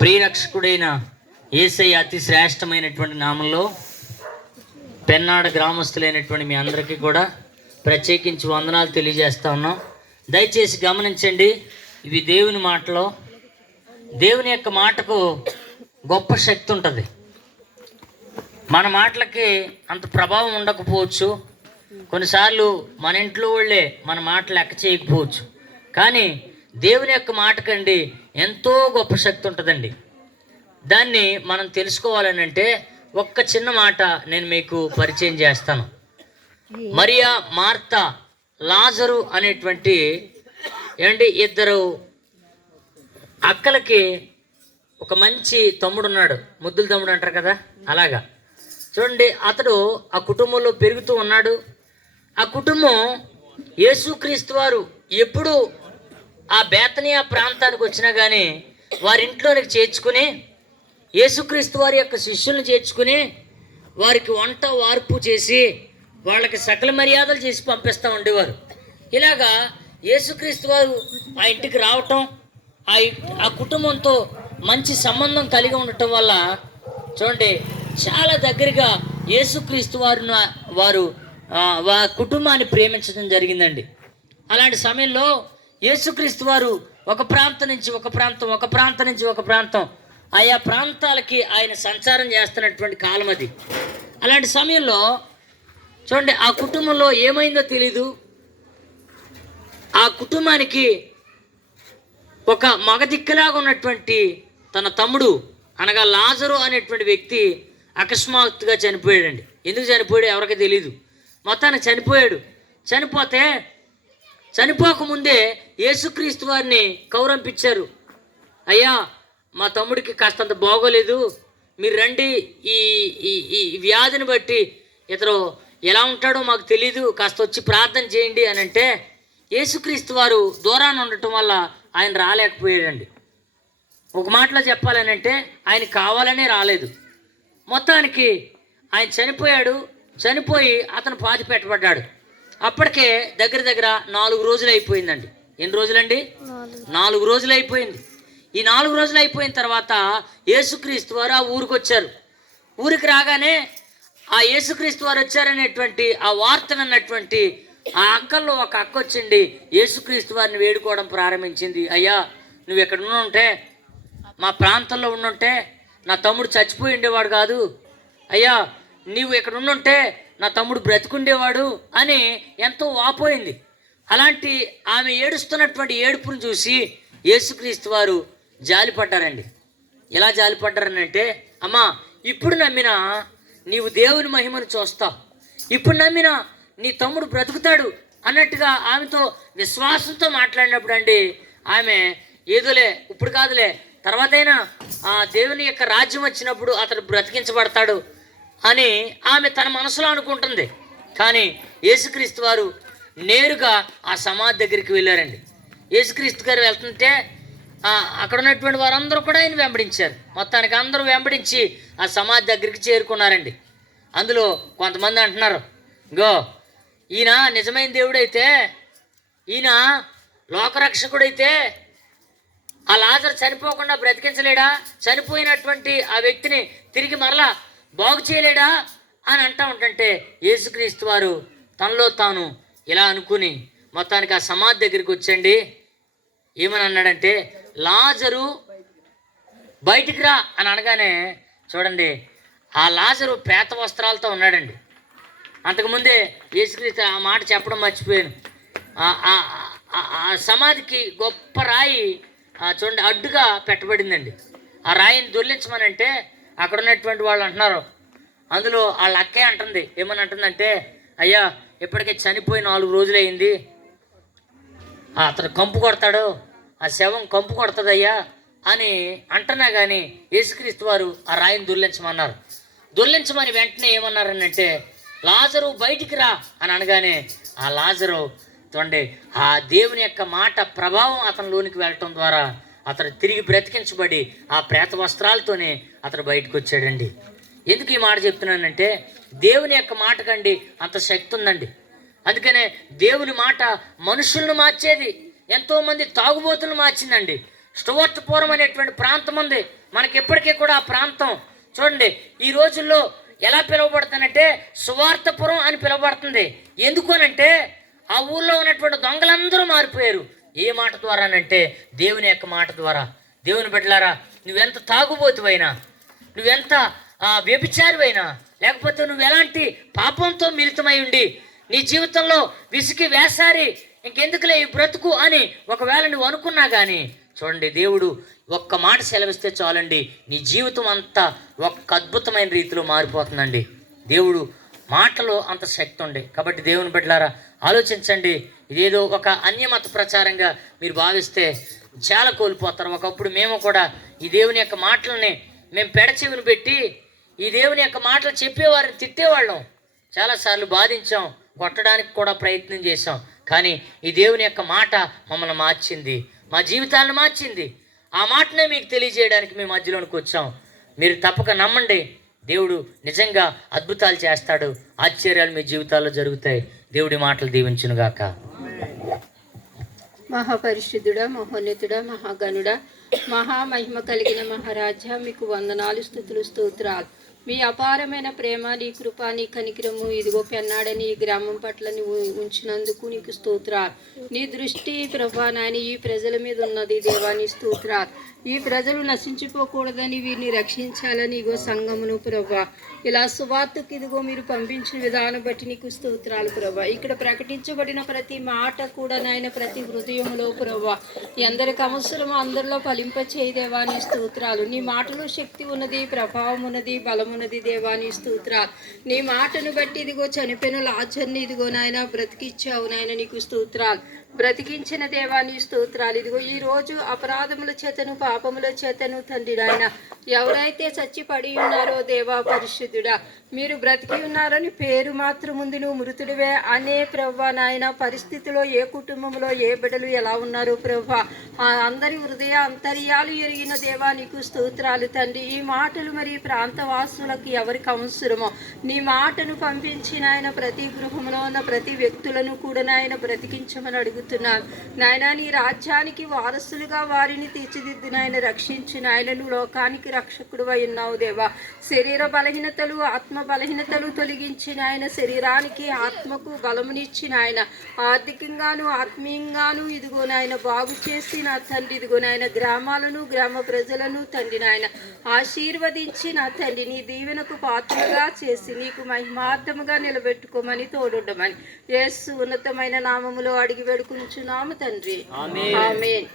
ప్రియరక్షకుడైన యేసయ్య అతి శ్రేష్టమైనటువంటి నామంలో పెన్నాడ గ్రామస్తులైనటువంటి మీ అందరికీ కూడా ప్రత్యేకించి వందనాలు తెలియజేస్తా ఉన్నాం. దయచేసి గమనించండి, ఇవి దేవుని మాటలు. దేవుని యొక్క మాటకు గొప్ప శక్తి ఉంటుంది. మన మాటలకి అంత ప్రభావం ఉండకపోవచ్చు, కొన్నిసార్లు మన ఇంట్లో వాళ్ళే మన మాటలు లెక్క చేయకపోవచ్చు, కానీ దేవుని యొక్క మాటకండి ఎంతో గొప్ప శక్తి ఉంటుందండి. దాన్ని మనం తెలుసుకోవాలని అంటే ఒక్క చిన్న మాట నేను మీకు పరిచయం చేస్తాను. మరియా, మార్తా, లాజరు అనేటువంటి ఇద్దరు అక్కలకి ఒక మంచి తమ్ముడు ఉన్నాడు. ముద్దుల తమ్ముడు అంటారు కదా, అలాగా చూడండి. అతడు ఆ కుటుంబంలో పెరుగుతూ ఉన్నాడు. ఆ కుటుంబం యేసుక్రీస్తు వారు ఎప్పుడు ఆ బేతనియా ప్రాంతానికి వచ్చినా కానీ వారింట్లోనికి చేర్చుకుని, యేసుక్రీస్తు వారి యొక్క శిష్యులను చేర్చుకుని వారికి వంట వార్పు చేసి వాళ్ళకి సకల మర్యాదలు చేసి పంపిస్తూ ఉండేవారు. ఇలాగా యేసుక్రీస్తు వారు ఆ ఇంటికి రావటం, ఆ కుటుంబంతో మంచి సంబంధం కలిగి ఉండటం వల్ల చూడండి చాలా దగ్గరగా యేసుక్రీస్తు వారు కుటుంబాన్ని ప్రేమించడం జరిగిందండి. అలాంటి సమయంలో యేసుక్రీస్తు వారు ఒక ప్రాంతం నుంచి ఒక ప్రాంతం ఆయా ప్రాంతాలకి ఆయన సంచారం చేస్తున్నటువంటి కాలం అది. అలాంటి సమయంలో చూడండి ఆ కుటుంబంలో ఏమైందో తెలీదు. ఆ కుటుంబానికి ఒక మగదిక్కలాగా ఉన్నటువంటి తన తమ్ముడు అనగా లాజరు అనేటువంటి వ్యక్తి అకస్మాత్తుగా చనిపోయాడండి. ఎందుకు చనిపోయాడు ఎవరికి తెలీదు. మొత్తానికి చనిపోయాడు. చనిపోకముందే యేసుక్రీస్తు వారిని కౌరంపించారు. అయ్యా, మా తమ్ముడికి కాస్తంత బాగోలేదు, మీరు రండి, ఈ వ్యాధిని బట్టి ఇతను ఎలా ఉంటాడో మాకు తెలీదు, కాస్త వచ్చి ప్రార్థన చేయండి అని అంటే యేసుక్రీస్తు వారు దూరాన్ని ఉండటం వల్ల ఆయన రాలేకపోయాడండి. ఒక మాటలో చెప్పాలని అంటే ఆయన కావాలనే రాలేదు. మొత్తానికి ఆయన చనిపోయాడు. చనిపోయి అతను పాతి పెట్టబడ్డాడు. అప్పటికే దగ్గర 4 రోజులు అయిపోయిందండి. ఎన్ని రోజులండి? 4 రోజులు అయిపోయింది. ఈ 4 రోజులు అయిపోయిన తర్వాత యేసుక్రీస్తు వారు ఆ ఊరికి వచ్చారు. ఊరికి రాగానే ఆ యేసుక్రీస్తు వారు వచ్చారనేటువంటి ఆ వార్త విన్నటువంటి ఆ అక్కల్లో ఒక అక్క వచ్చింది యేసుక్రీస్తు వారిని వేడుకోవడం ప్రారంభించింది. అయ్యా, నువ్వు ఎక్కడ ఉంటే, మా ప్రాంతంలో ఉండుంటే నా తమ్ముడు చచ్చిపోయి ఉండేవాడు కాదు. అయ్యా, నీవు ఎక్కడ ఉండుంటే నా తమ్ముడు బ్రతికుండేవాడు అని ఎంతో వాపోయింది. అలాంటి ఆమె ఏడుస్తున్నటువంటి ఏడుపును చూసి యేసుక్రీస్తు వారు జాలిపడ్డారండి. ఎలా జాలిపడ్డారని అంటే, అమ్మా, ఇప్పుడు నమ్మినా నీవు దేవుని మహిమను చూస్తావు, ఇప్పుడు నమ్మినా నీ తమ్ముడు బ్రతుకుతాడు అన్నట్టుగా ఆమెతో విశ్వాసంతో మాట్లాడినప్పుడు అండి ఆమె ఏదోలే, ఇప్పుడు కాదులే, తర్వాతైనా ఆ దేవుని యొక్క రాజ్యం వచ్చినప్పుడు అతడు బ్రతికించబడతాడు అని ఆమె తన మనసులో అనుకుంటుంది. కానీ యేసుక్రీస్తు వారు నేరుగా ఆ సమాధి దగ్గరికి వెళ్ళారండి. యేసుక్రీస్తు గారు వెళ్తుంటే అక్కడ ఉన్నటువంటి వారందరూ కూడా ఆయన వెంబడించారు. మొత్తానికి అందరూ వెంబడించి ఆ సమాధి దగ్గరికి చేరుకున్నారండి. అందులో కొంతమంది అంటున్నారు, గో, ఈయన నిజమైన దేవుడైతే, ఈయన లోకరక్షకుడైతే ఆ లాజరు చనిపోకుండా బ్రతికించలేడా? చనిపోయినటువంటి ఆ వ్యక్తిని తిరిగి మరలా బాగు చేయలేడా అని అంటూ ఉంటుంటే యేసుక్రీస్తు వారు తనలో తాను ఇలా అనుకుని మొత్తానికి ఆ సమాధి దగ్గరికి వచ్చండి. ఏమని అన్నాడంటే, లాజరు బయటికి రా అని అనగానే చూడండి ఆ లాజరు పేత వస్త్రాలతో ఉన్నాడండి. అంతకుముందే యేసుక్రీస్తు ఆ మాట చెప్పడం మర్చిపోయాను. ఆ సమాధికి గొప్ప రాయి చూడండి అడ్డుగా పెట్టబడిందండి. ఆ రాయిని దొర్లించమనంటే అక్కడ ఉన్నటువంటి వాళ్ళు అంటున్నారు, అందులో వాళ్ళ అక్కే అంటుంది, ఏమని అంటుందంటే, అయ్యా, ఇప్పటికే చనిపోయి 4 రోజులు అయింది, అతను కంపు కొడతాడు, ఆ శవం కంపు కొడుతుంది అయ్యా అని అంటున్నా కానీ యేసుక్రీస్తు వారు ఆ రాయిని దొర్లించమన్నారు. దొర్లించమని వెంటనే ఏమన్నారని అంటే, లాజరు బయటికి రా అని అనగానే ఆ లాజరు చూడండి ఆ దేవుని యొక్క మాట ప్రభావం అతనిలోనికి వెళ్ళటం ద్వారా అతను తిరిగి బ్రతికించబడి ఆ ప్రేత వస్త్రాలతోనే అతను బయటకు వచ్చాడండి. ఎందుకు ఈ మాట చెప్తున్నానంటే, దేవుని యొక్క మాటకండి అంత శక్తి ఉందండి. అందుకనే దేవుని మాట మనుషులను మార్చేది. ఎంతోమంది తాగుబోతులను మార్చిందండి, స్టువర్ట్పురం అనేటువంటి ప్రాంతం ఉంది మనకి ఎప్పటికీ కూడా. ఆ ప్రాంతం చూడండి ఈ రోజుల్లో ఎలా పిలువబడుతుందంటే సువార్తపురం అని పిలువబడుతుంది. ఎందుకు అనంటే ఆ ఊళ్ళో ఉన్నటువంటి దొంగలందరూ మారిపోయారు. ఏ మాట ద్వారానంటే దేవుని యొక్క మాట ద్వారా. దేవుని బిడ్డలారా, నువ్వెంత తాగుబోతువైనా, నువ్వెంత వ్యభిచారివైనా, లేకపోతే నువ్వు ఎలాంటి పాపంతో మిళితమై ఉండి నీ జీవితంలో విసికి వేసారి ఇంకెందుకులే ఈ బ్రతుకు అని ఒకవేళ నువ్వు అనుకున్నా కానీ చూడండి, దేవుడు ఒక్క మాట సెలవిస్తే చాలండి, నీ జీవితం అంతా ఒక్క అద్భుతమైన రీతిలో మారిపోతుందండి. దేవుడు మాటలో అంత శక్తి ఉంది. కాబట్టి దేవుని బిడ్డలారా ఆలోచించండి. ఇదేదో ఒక అన్యమత ప్రచారంగా మీరు భావిస్తే చాలా కోల్పోతారు. ఒకప్పుడు మేము కూడా ఈ దేవుని యొక్క మాటలని మేము పెడచెవిని పెట్టి ఈ దేవుని యొక్క మాటలు చెప్పేవారిని తిట్టేవాళ్ళం, చాలాసార్లు బాధించాం, కొట్టడానికి కూడా ప్రయత్నం చేశాం. కానీ ఈ దేవుని యొక్క మాట మమ్మల్ని మార్చింది, మా జీవితాలను మార్చింది. ఆ మాటనే మీకు తెలియజేయడానికి మీ మధ్యలోనికి వచ్చాం. మీరు తప్పక నమ్మండి, దేవుడు నిజంగా అద్భుతాలు చేస్తాడు, ఆశ్చర్యాలు మీ జీవితాల్లో జరుగుతాయి. దేవుడి మాటలు దీవించునుగాక. మహాపరిశుద్ధుడా, మహోన్నతుడా, మహాగణుడా, మహామహిమ కలిగిన మహారాజా, మీకు వందనాలు, స్తుతులు, స్తోత్రాలు. మీ అపారమైన ప్రేమ, నీ కృప, నీ కనికరము ఇదిగో పెన్నాడని ఈ గ్రామం పట్ల నువ్వు ఉంచినందుకు నీకు స్తోత్రాలు. నీ దృష్టి ప్రభా నాయన ఈ ప్రజల మీద ఉన్నది దేవా, నీ స్తోత్రాలు. ఈ ప్రజలు నశించిపోకూడదని వీరిని రక్షించాలని ఇగో సంఘమును ప్రభా ఇలా సువార్తకు ఇదిగో మీరు పంపించిన విధానం బట్టి నీకు స్తోత్రాలు ప్రభా. ఇక్కడ ప్రకటించబడిన ప్రతి మాట కూడా నాయన ప్రతి హృదయంలో ప్రభా ఎందరికి అవసరమో అందరిలో ఫలింపచేయదేవా, నీ స్తోత్రాలు. నీ మాటలో శక్తి ఉన్నది, ప్రభావం ఉన్నది, బలం ఉన్నది దేవా, నీ స్తోత్రాలు. నీ మాటను బట్టి ఇదిగో చనిపోయిన లాజర్ని ఇదిగో నాయన బ్రతికిచ్చావు నాయన, నీకు స్తోత్రాలు. బ్రతికించిన దేవా, నీ స్తోత్రాలు. ఇదిగో ఈరోజు అపరాధముల చేతను పాపముల చేతను తండ్రి నాయన ఎవరైతే చచ్చి పడి ఉన్నారో దేవా పరిశుద్ధుడా, మీరు బ్రతికి ఉన్నారని పేరు మాత్రం ముందు నువ్వు మృతుడివే అనే ప్రవ్వా నాయన పరిస్థితిలో ఏ కుటుంబంలో ఏ బిడ్డలు ఎలా ఉన్నారు ప్రవ్వా, అందరి హృదయ అంతర్యాలు ఎరిగిన దేవా నీకు స్తోత్రాలు తండ్రి. ఈ మాటలు మరి ప్రాంతవాసులకు ఎవరికి అవసరమో నీ మాటను పంపించి నాయన ప్రతి గృహంలో ఉన్న ప్రతి వ్యక్తులను కూడా నాయన బ్రతికించమని అడుగుతున్నాను నాయన. నీ రాజ్యానికి వారసులుగా వారిని తీర్చిదిద్దు నాయన, రక్షించు నాయన. నువ్వు లోకానికి రక్షకుడు అయి ఉన్నావు దేవా. శరీర బలహీనతలు ఆత్మ బలహీనతలు తొలగించిన ఆయన, శరీరానికి ఆత్మకు బలమునిచ్చి నాయన, ఆర్థికంగాను ఆత్మీయంగాను ఇదిగో నాయన బాగు చేసి నా తండ్రి ఇదిగో నాయన గ్రామాలను గ్రామ ప్రజలను తండ్రి నాయన ఆశీర్వదించి నా తండ్రి నీ దీవెనకు పాత్రగా చేసి నీకు మహిమార్థముగా నిలబెట్టుకోమని తోడుండమని యేసు ఉన్నతమైన నామములో అడిగి వేడుకుంటున్నాము తండ్రి. ఆమేన్.